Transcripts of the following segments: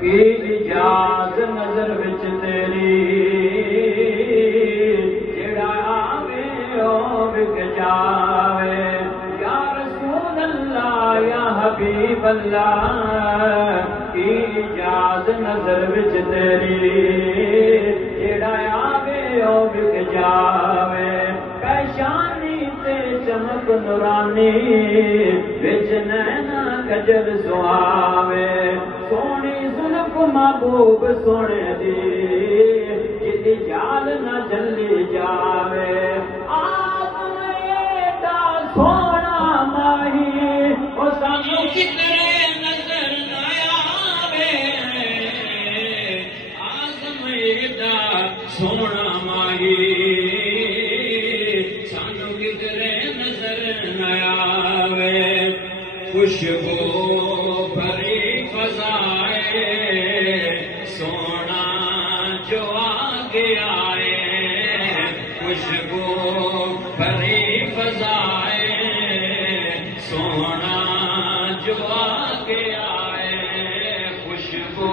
کی اجاز نظر وچ تیری جڑا آوے او وک جاوے یا رسول اللہ یا حبیب اللہ کی اجاز نظر وچ تیری جڑا آوے او وک جاوے پیشانی تے چمک نورانی وچ نینا کجل سواوے سونی زلف محبوب سونے دی جدی جال نہ جلی جاوے آدم ایڈا سونا ماہی او سانو کتنے نظر نہ آوے آدم ایڈا سونا ماہی سانو کتنے نظر نہ آوے خوشبو بھری فضائے سونا جو آگے آئے خوشبو بھری فضائے سونا جو آگے آئے خوشبو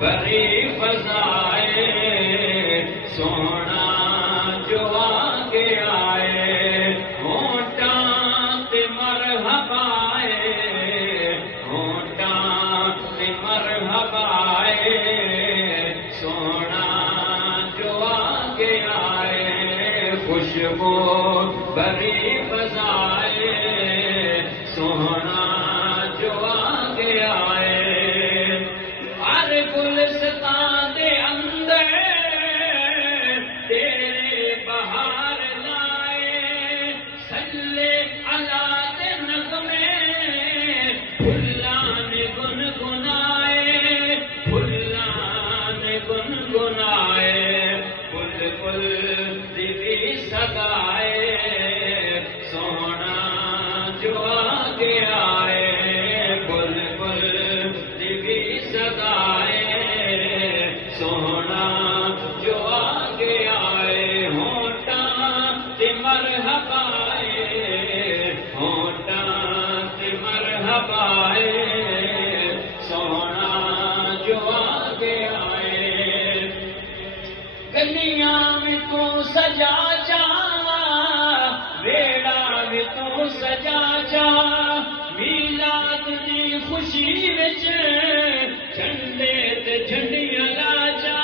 بھری فضائے سونا جو آگے آئے ہونٹاں تے مرحبا سونا جو آگے آئے خوشبو بھری فضائے سونا جو آگے آئے ہر گلستان دے اندر تیرے بہار لائے سلے اللہ دے نغمے پھلان گنگنائے گنگنائے بلبل دی سگائے سونا جو آگے آئے بلبل دی سگائے سونا جو آگے آئے ہونٹاں تے مرحبائے ہونٹاں تے مرحبائے سونا جو آگے آئے گلیاں میں تو سجا جا ویڑا میں تو سجا جا میلاد دی خوشی وچ جھنڈے تے جھنڈیاں لا جا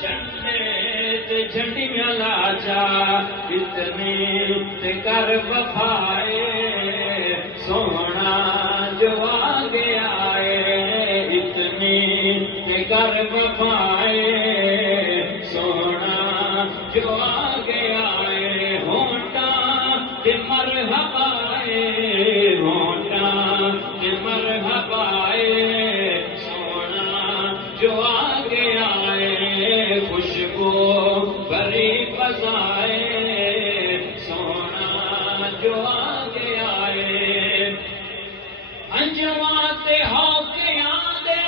جھنڈے تے جھنڈیاں لا جا اتنی تے کر وفائے سونا جو آگے آئے اتنی تے کر وفائے سونا جو آگے آئے ہونٹاں تے مرحبائے ہونٹاں تے مرحبائے سونا جو آگے آئے خوشبو بھری فضائے سونا جو آگے آئے انجواں تے ہوکیاں دے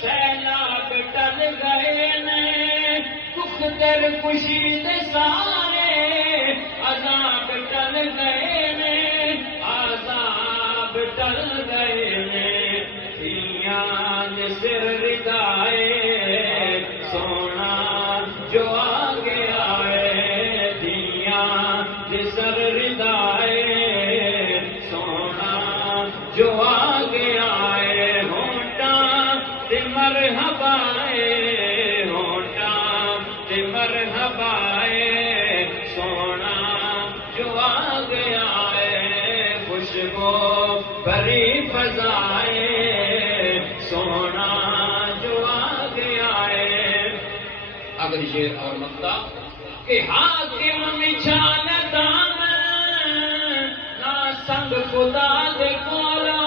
سیلاب ٹل گئے نے دکھ در خوشی دے سارے عذاب ٹل گئے نے عذاب ٹل گئے نے دھیاں دے سر ردائے سونا جو آگے آئے دھیاں دے سر ردائے سونا جو آگے آئے ہونٹاں تے مرحبائے ہونٹاں تے مرحبائے سونا جو آگے آئے خوشبو بھری فضائے سونا جو آگے آئے اگلی شعر اور مقطع کہ حاکم مچھان دام نہ سنگ خدا دے کولا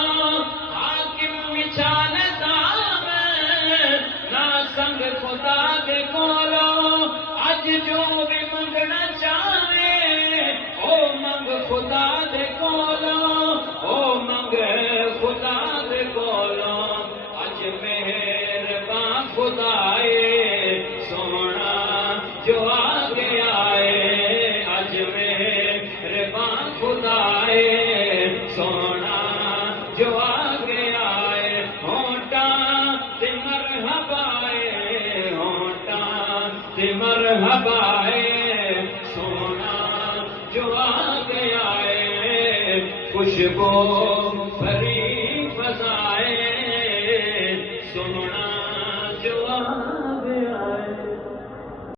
حاکم مچھان دام نہ سنگ خدا دے کولا اج جو بھی منگنا چاہے او منگ خدا دے کولا او منگ خدا دے کولا اج مہرباں خدائے سونا جو آگے آئے اج مہرباں خدائے سونا جو آگے آئے ہونٹاں کے آئے خوشبو